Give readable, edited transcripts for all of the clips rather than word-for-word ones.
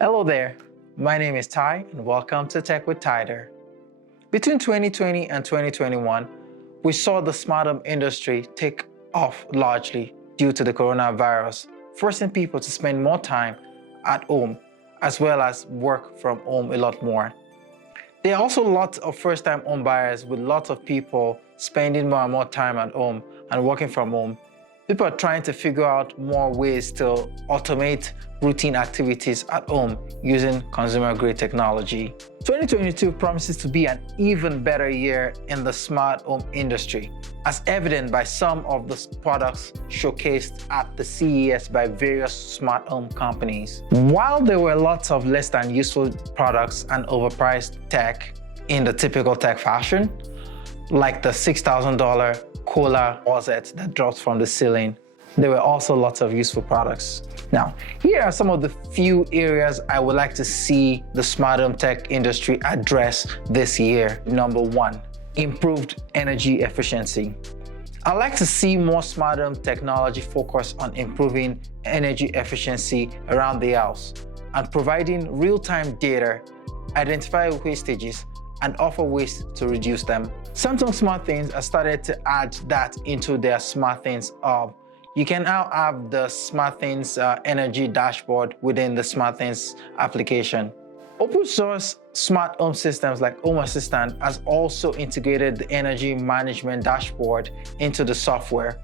Hello there, my name is Ty and welcome to Tech with Tyder. Between 2020 and 2021, we saw the smart home industry take off largely due to the coronavirus, forcing people to spend more time at home as well as work from home a lot more. There are also lots of first-time home buyers with lots of people spending more and more time at home and working from home. People are trying to figure out more ways to automate routine activities at home using consumer-grade technology. 2022 promises to be an even better year in the smart home industry, as evident by some of the products showcased at the CES by various smart home companies. While there were lots of less than useful products and overpriced tech in the typical tech fashion, like the $6,000 Kohler closet that drops from the ceiling, there were also lots of useful products. Now, here are some of the few areas I would like to see the smart home tech industry address this year. Number one, improved energy efficiency. I'd like to see more smart home technology focus on improving energy efficiency around the house and providing real-time data, identify wastages, and offer ways to reduce them. Samsung SmartThings has started to add that into their SmartThings hub. You can now have the SmartThings energy dashboard within the SmartThings application. Open source smart home systems like Home Assistant has also integrated the energy management dashboard into the software.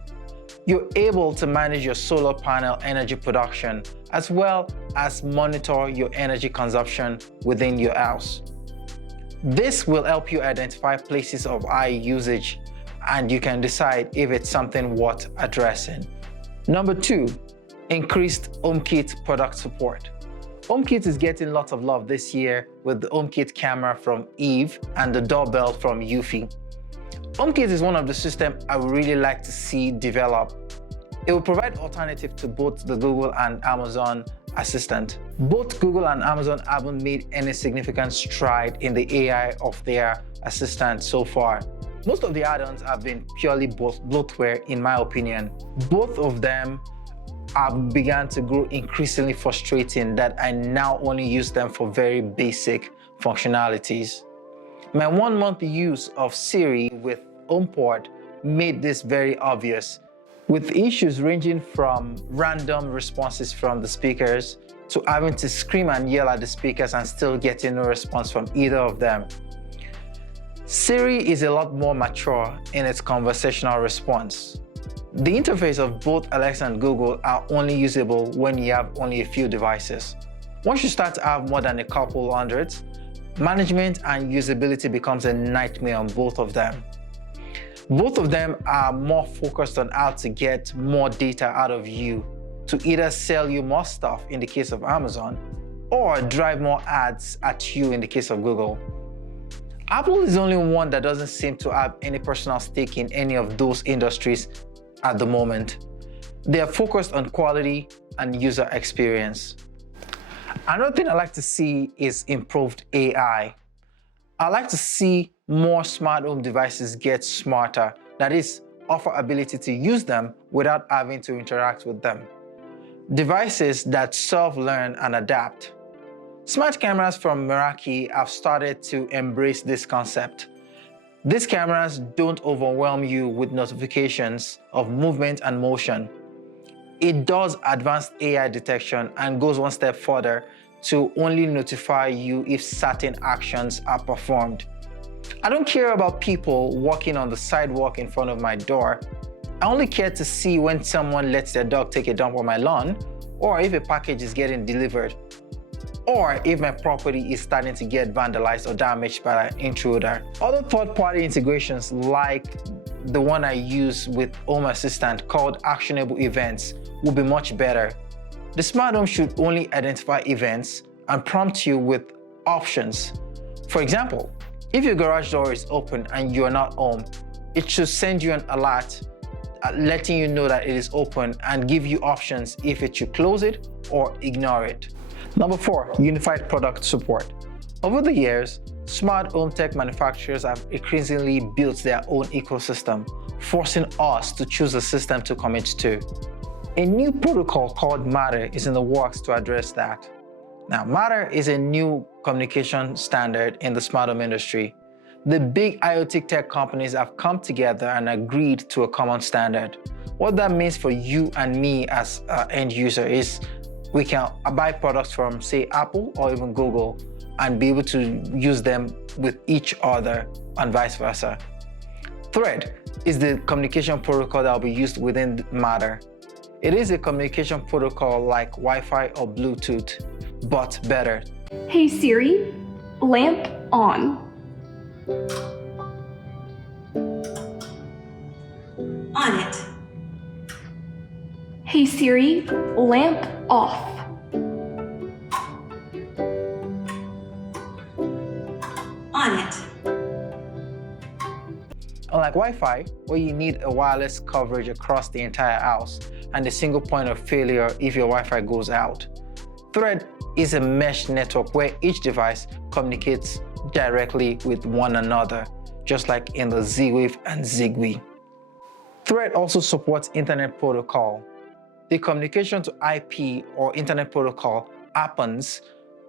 You're able to manage your solar panel energy production as well as monitor your energy consumption within your house. This will help you identify places of high usage and you can decide if it's something worth addressing. Number two, increased HomeKit product support. HomeKit is getting lots of love this year with the HomeKit camera from Eve and the doorbell from Unifi. HomeKit is one of the systems I would really like to see develop. It will provide alternative to both the Google and Amazon Assistant. Both Google and Amazon haven't made any significant stride in the AI of their assistant so far. Most of the add-ons have been purely bloatware in my opinion. Both of them have begun to grow increasingly frustrating that I now only use them for very basic functionalities. My 1 month use of Siri with HomePod made this very obvious, with issues ranging from random responses from the speakers to having to scream and yell at the speakers and still getting no response from either of them. Siri is a lot more mature in its conversational response. The interface of both Alexa and Google are only usable when you have only a few devices. Once you start to have more than a couple hundred, management and usability becomes a nightmare on both of them. Both of them are more focused on how to get more data out of you to either sell you more stuff in the case of Amazon or drive more ads at you in the case of Google. Apple is the only one that doesn't seem to have any personal stake in any of those industries at the moment. They are focused on quality and user experience. Another thing I like to see is improved AI. I like to see more smart home devices get smarter, that is, offer ability to use them without having to interact with them. Devices that self-learn and adapt. Smart cameras from Rachio have started to embrace this concept. These cameras don't overwhelm you with notifications of movement and motion. It does advanced AI detection and goes one step further to only notify you if certain actions are performed. I don't care about people walking on the sidewalk in front of my door. I only care to see when someone lets their dog take a dump on my lawn, or if a package is getting delivered, or if my property is starting to get vandalized or damaged by an intruder. Other third-party integrations like the one I use with Home Assistant called Actionable Events will be much better. The smart home should only identify events and prompt you with options. For example, if your garage door is open and you are not home, it should send you an alert letting you know that it is open and give you options if it should close it or ignore it. Number 4, unified product support. Over the years, smart home tech manufacturers have increasingly built their own ecosystem, forcing us to choose a system to commit to. A new protocol called Matter is in the works to address that. Now, Matter is a new communication standard in the smart home industry. The big IoT tech companies have come together and agreed to a common standard. What that means for you and me as an end user is we can buy products from, say, Apple or even Google and be able to use them with each other and vice versa. Thread is the communication protocol that will be used within Matter. It is a communication protocol like Wi-Fi or Bluetooth, but better. Hey Siri, lamp on. On it. Hey Siri, lamp off. On it. Unlike Wi-Fi, where you need a wireless coverage across the entire house and a single point of failure if your Wi-Fi goes out, Thread is a mesh network where each device communicates directly with one another, just like in the Z-Wave and Zigbee. Thread also supports Internet Protocol. The communication to IP or Internet Protocol happens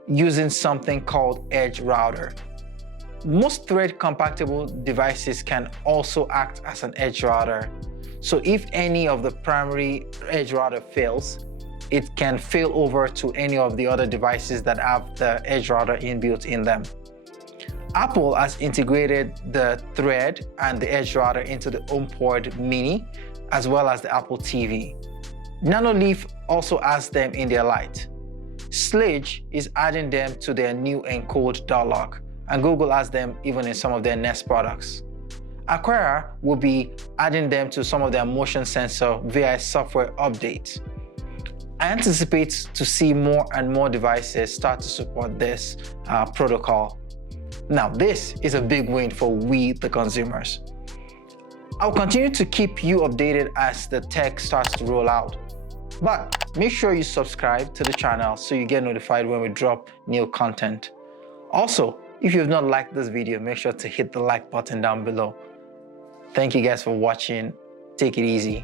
using something called Edge Router. Most Thread-compatible devices can also act as an Edge Router. So if any of the primary Edge Router fails, it can fail over to any of the other devices that have the Edge Router inbuilt in them. Apple has integrated the Thread and the Edge Router into the HomePod Mini, as well as the Apple TV. Nanoleaf also has them in their light. Schlage is adding them to their new Encode door lock, and Google has them even in some of their Nest products. Acquire will be adding them to some of their motion sensor via a software update. I anticipate to see more and more devices start to support this protocol. Now, this is a big win for we, the consumers. I'll continue to keep you updated as the tech starts to roll out. But make sure you subscribe to the channel so you get notified when we drop new content. Also, if you have not liked this video, make sure to hit the like button down below. Thank you guys for watching. Take it easy.